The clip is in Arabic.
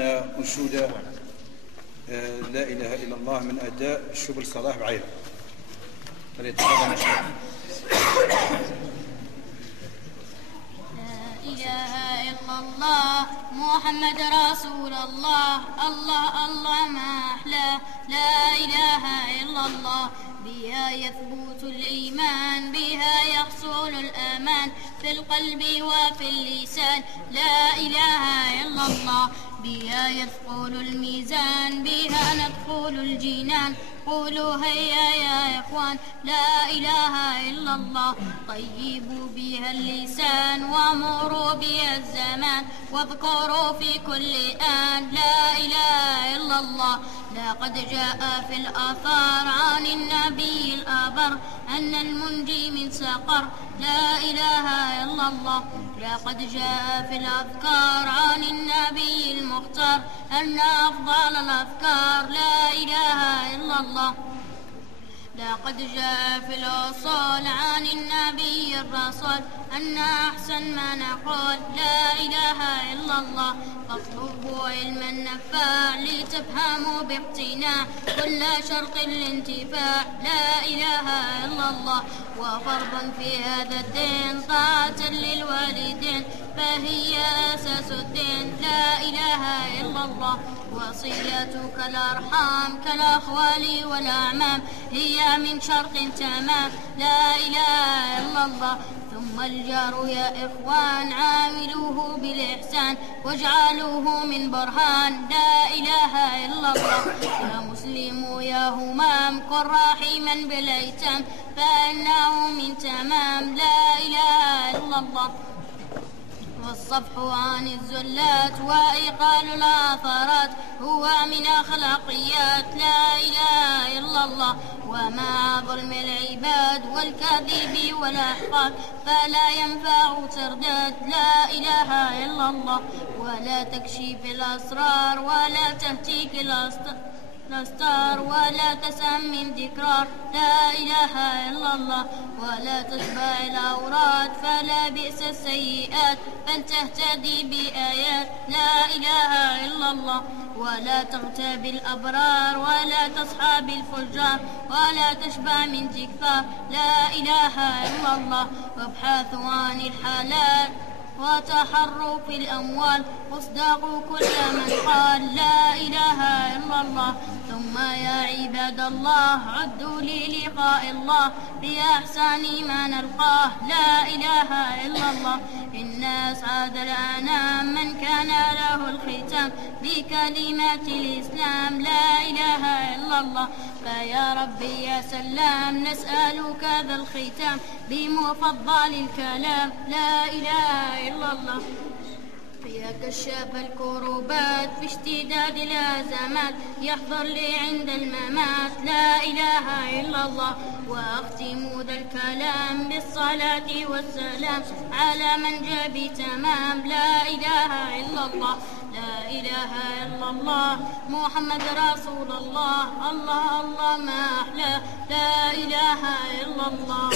أنشود لا إله إلا الله من أداء شبل صلاح بعير فليتفضل مشكور. لا إله إلا الله محمد رسول الله، الله الله ما أحلاه. لا إله إلا الله بها يثبت الإيمان، بها يحصل الأمان في القلب وفي اللسان. لا إله إلا الله بها يثقل الميزان، بها ندخل الجنان. قولوا هيا يا إخوان لا إله إلا الله، طيبوا بها اللسان وامروا بها الزمان، واذكروا في كل آن لا إله إلا الله. لقد جاء في الآثار عن النبي الأبر أن المنجي من سقر. لا إله إلا الله. لقد جاء في الأذكار عن النبي المختار أن أفضل الأذكار لا إله إلا الله. لقد جاء في الأصول عن النبي الرسول أن أحسن ما نقول لا إله إلا الله. فاطلبوا علما نفاع لتفهموا باقتناع كل شرط الانتفاع. لا إله إلا الله. وفرضا في هذا الدين طاعة للوالدين، فهي أساس الدين. لا إله إلا الله. وصيتك الأرحام كالأخوال والأعمام هي من شرط تمام. لا إله إلا الله. ثم الجار يا إخوان عاملوه بالإحسان واجعلوه من برهان. لا إله إلا الله. يا مسلم يا همام كن راحما بالأيتام فإنه من تمام. لا إله إلا الله. والصفح عن الزلات وإيقال الآثارات هو من أخلاقيات. لا إله إلا الله. ومع ظلم العباد والكذب والأحقاد فلا ينفع ترداد. لا إله إلا الله. ولا تكشف الأسرار ولا تهتيك الأستار ولا تسأم من ذكرار. لا إله إلا الله. ولا تتبع الأوراد فلا بئس السيئات بل تهتدي بآيات. لا إله إلا الله. ولا تغتاب الأبرار ولا تصحاب الفجار ولا تشبع من تكثار. لا إله إلا الله. وابحثوا عن الحلال وتحروا في الأموال واصدقوا كل من قال لا إله إلا الله. ثم يا عباد الله عدوا للقاء الله بأحسن ما نلقاه. لا إله إلا الله. إن أسعد الأنام من كان له الختام بكلمات الإسلام. لا إله إلا الله. فيا ربي يا سلام نسألك ذا الختام بمفضل الكلام. لا إله إلا الله. يا كشاف الكروبات في اشتداد الأزمات يحضر لي عند الممات. لا إله إلا الله. وأختم ذا الكلام بالصلاة والسلام على من جاء بتمام. لا إله إلا الله. لا إله إلا الله محمد رسول الله، الله الله ما أحلاه. لا إله إلا الله.